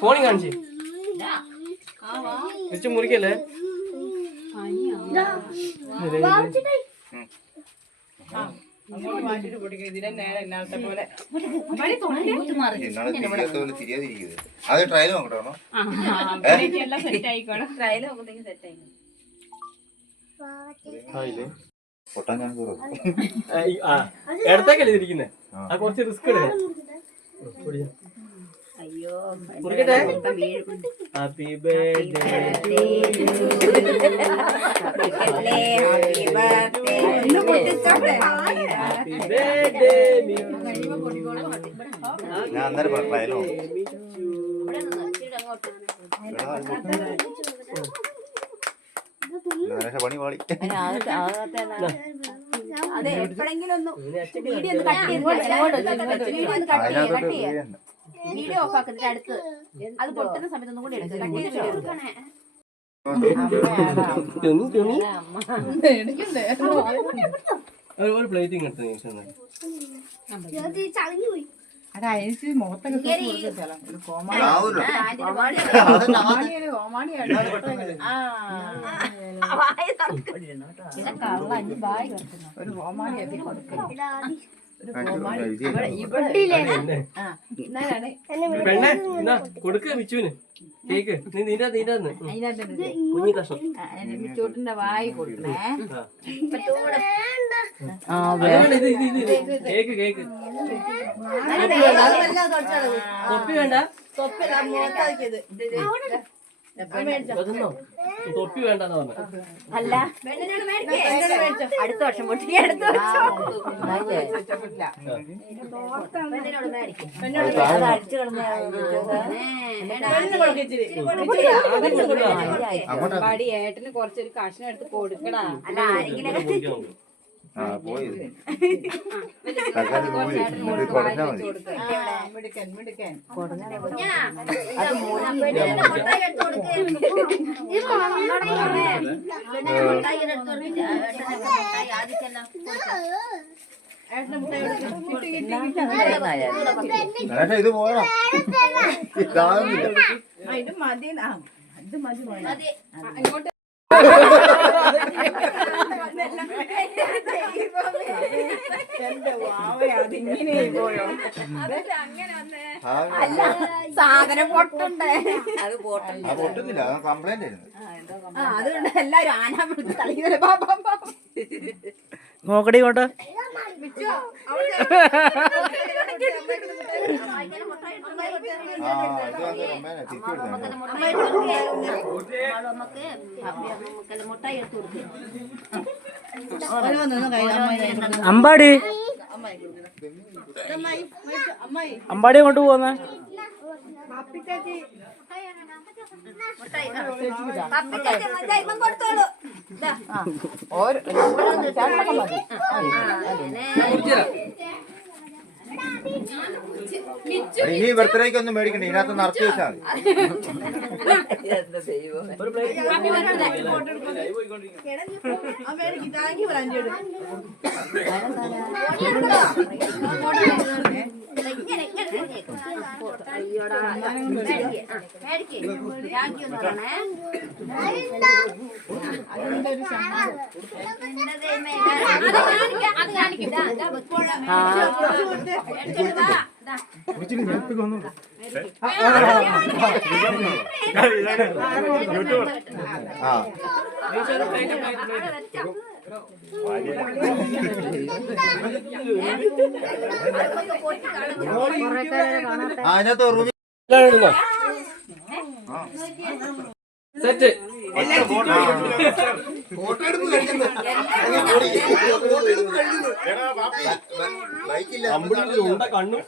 ഫോണി കാണിച്ചു വെച്ച് മുറിക്കല്ലേ അത് ട്രയൽ നോക്കട്ടോ ഇടത്തേക്കല്ലേ ഇരിക്കുന്നേ ആ കുറച്ച് റിസ്ക് ഹാപ്പി ബർത്ത്ഡേ ഞാൻ അന്നേരം ട്രയലോ പണി പാളി അതെ എപ്പോഴെങ്കിലും ഒന്ന് വീഡിയോ ഓഫ് ആക്കുന്നതിന്റെ അടുത്ത് അത് പൊട്ടുന്ന സമയത്ത് ഒന്നും കൂടി ഒരു പ്ലേറ്റിംഗ് എടുത്തു പെണ്ണെ എന്നാ കൊടുക്ക മിച്ചുവിന് കേക്ക് നീ നീരാന്ന് കുഞ്ഞി കഷ്ണം ചോട്ടിന്റെ വായി കൊടുക്കണേ കേക്ക് കേക്ക് തൊപ്പി വേണ്ട തൊപ്പി വേണ്ടെന്ന് പറഞ്ഞു അല്ല അടുത്ത വർഷം പൊട്ടി അടുത്ത ഏട്ടന് കുറച്ചൊരു കഷ്ണം എടുത്ത് കൊടുക്കടാ അല്ല ആരെങ്കിലും ഇത് പോയണം ഇത് മതി ഇത് മതി ഇങ്ങോട്ട് സാധനം പൊട്ടുണ്ട് അത് പൊട്ടുന്നില്ല കംപ്ലൈന്റ് അതുകൊണ്ട് എല്ലാരും ആന വിളിച്ച് കളിക്കുന്നത് ബാബാ നോക്കടി ഇങ്ങോട്ട് അമ്പാടി അമ്പാടി അങ്ങോട്ട് പോന്ന ഇനി ബർത്ത്ഡേക്ക് ഒന്നും മേടിക്കണ്ട ഇതിനകത്ത് നിറച്ച് വെച്ചാൽ അതിനകത്ത് സെറ്റ് ഉണ്ട കണ്ണു